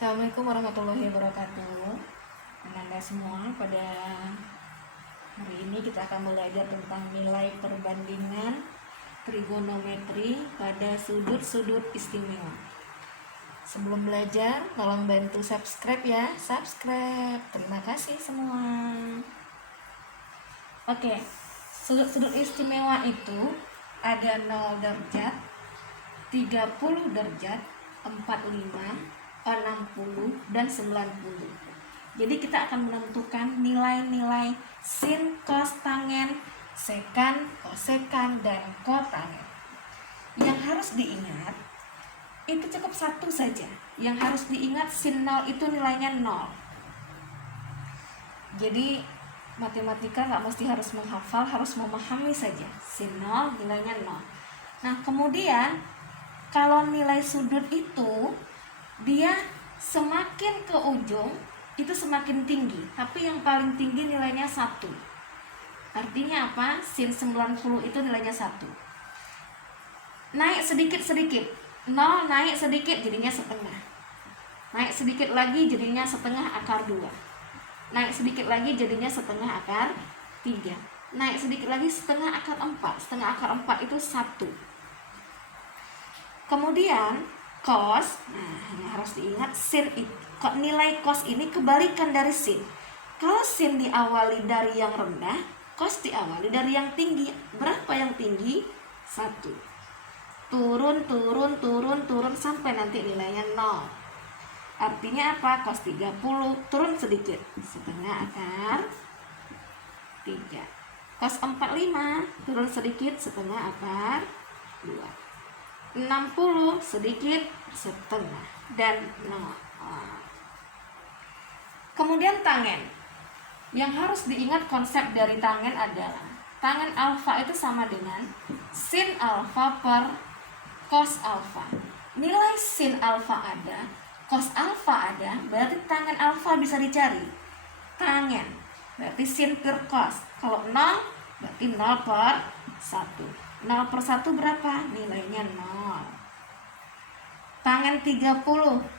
Assalamualaikum warahmatullahi wabarakatuh. Anda semua, pada hari ini kita akan belajar tentang nilai perbandingan trigonometri pada sudut-sudut istimewa. Sebelum belajar, tolong bantu subscribe ya. Subscribe. Terima kasih semua. Oke, sudut-sudut istimewa itu ada 0 derajat, 30 derajat, 45, 60, dan 90. Jadi kita akan menentukan nilai-nilai sin, cos, tangen, sekan, kosekan, dan kotangen. Yang harus diingat itu cukup satu saja. Yang harus diingat sin 0 itu nilainya 0. Jadi matematika nggak mesti harus menghafal, harus memahami saja. Sin 0 nilainya 0. Nah kemudian kalau nilai sudut itu dia semakin ke ujung itu semakin tinggi, tapi yang paling tinggi nilainya 1. Artinya apa? Sin 90 itu nilainya 1. Naik sedikit-sedikit, 0 naik sedikit jadinya setengah. Naik sedikit lagi jadinya setengah akar 2. Naik sedikit lagi jadinya setengah akar 3. Naik sedikit lagi setengah akar 4. Setengah akar 4 itu 1. Kemudian cos, nah ini harus diingat, sin itu, nilai cos ini kebalikan dari sin. Kalau sin diawali dari yang rendah, cos diawali dari yang tinggi. Berapa yang tinggi? 1. Turun, turun, turun, turun sampai nanti nilainya 0. Artinya apa? Cos 30 turun sedikit, setengah akar 3. Cos 45 turun sedikit, setengah akar 2. 60 sedikit, setengah, dan 0. Kemudian tangen. Yang harus diingat konsep dari tangen adalah tangen alfa itu sama dengan sin alfa per cos alfa. Nilai sin alfa ada, cos alfa ada, berarti tangen alfa bisa dicari. Tangen berarti sin per cos. Kalau 0 berarti 0 per 1. 0 per 1 berapa? Nilainya 0. Tangen 30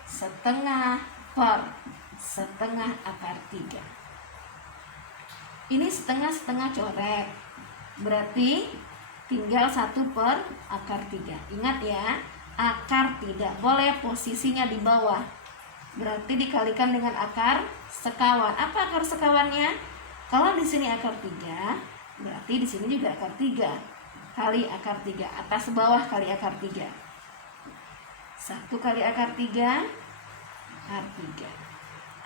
setengah per setengah akar 3. Ini setengah-setengah coret, berarti tinggal 1 per akar 3. Ingat ya, akar tidak boleh posisinya di bawah, berarti dikalikan dengan akar sekawan. Apa akar sekawannya? Kalau di sini akar 3, berarti di sini juga akar 3 kali akar 3, atas bawah kali akar 3. 1 kali akar 3, akar 3.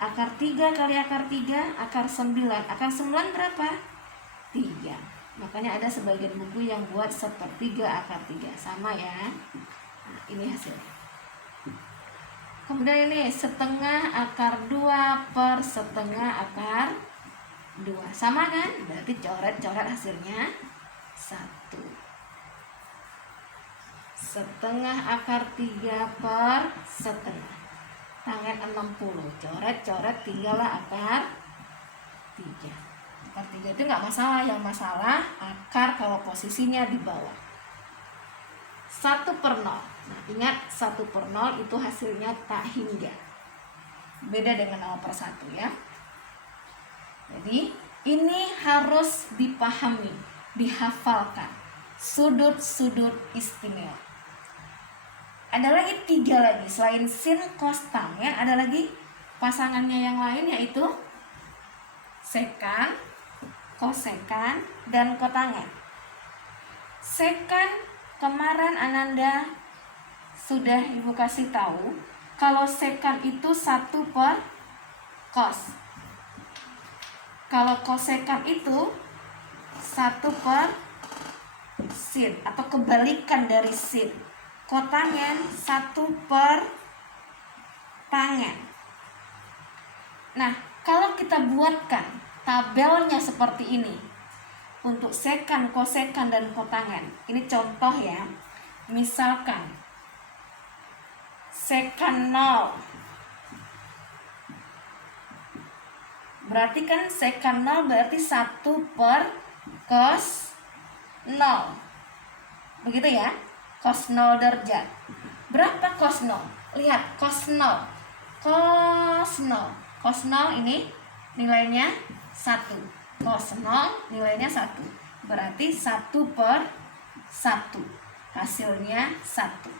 Akar 3 kali akar 3, akar 9. Akar 9 berapa? 3. Makanya ada sebagian buku yang buat sepertiga akar 3. Sama ya. Nah, ini hasilnya. Kemudian ini setengah akar 2 per setengah akar 2. Sama kan? Berarti coret-coret hasilnya 1. Setengah akar 3 per setengah. Tangen 60. Coret-coret tinggallah akar 3. Akar 3 itu nggak masalah. Yang masalah akar kalau posisinya di bawah. 1 per 0. Nah ingat 1 per 0 itu hasilnya tak hingga. Beda dengan 0 per 1 ya. Jadi ini harus dipahami, dihafalkan. Sudut-sudut istimewa. Ada lagi 3 lagi selain sin, cos, tangen, ada lagi pasangannya yang lain yaitu sekan, kosekan, dan kotangen. Sekan kemarin Ananda sudah Ibu kasih tahu kalau sekan itu 1 per cos. Kalau kosekan itu 1 per sin atau kebalikan dari sin. Kotangen 1 per tangen. Nah, kalau kita buatkan tabelnya seperti ini untuk sekan, kosekan, dan kotangen. Ini contoh ya. Misalkan sekan 0. Berarti kan sekan 0 berarti 1 per cos 0. Begitu ya. Cos 0 derajat. Berapa cos 0? Lihat cos 0. cos 0. Cos 0 ini nilainya 1. Cos 0 nilainya 1. Berarti 1/1. Hasilnya 1.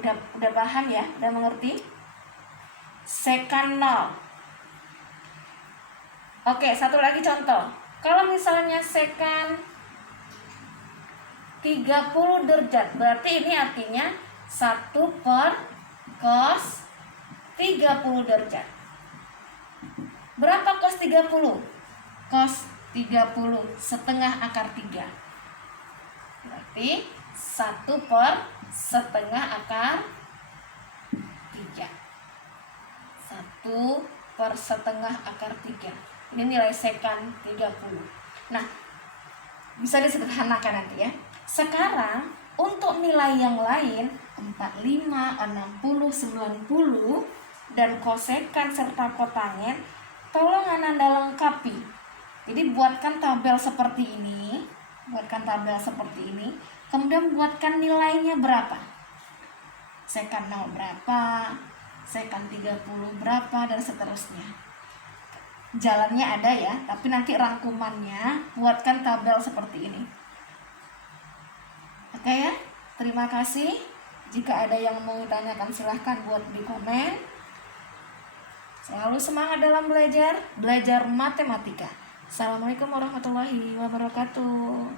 Udah paham ya? Udah mengerti? Sekan 0. Oke, satu lagi contoh. Kalau misalnya sekan 30 derajat, berarti ini artinya 1/cos 30 derajat. Berapa cos 30? Cos 30 setengah akar 3. Berarti 1/setengah akar 3. 1/setengah akar 3. Ini nilai sekan 30. Nah, bisa disederhanakan nanti ya. Sekarang untuk nilai yang lain 45, 60, 90 dan kosekan serta kotangen, tolong Ananda lengkapi. Jadi buatkan tabel seperti ini, kemudian buatkan nilainya berapa. Sekan 0 berapa, sekan 30 berapa, dan seterusnya. Jalannya ada ya, tapi nanti rangkumannya buatkan tabel seperti ini. Oke ya, terima kasih. Jika ada yang mau ditanyakan silahkan buat di komen. Selalu semangat dalam belajar matematika. Assalamualaikum warahmatullahi wabarakatuh.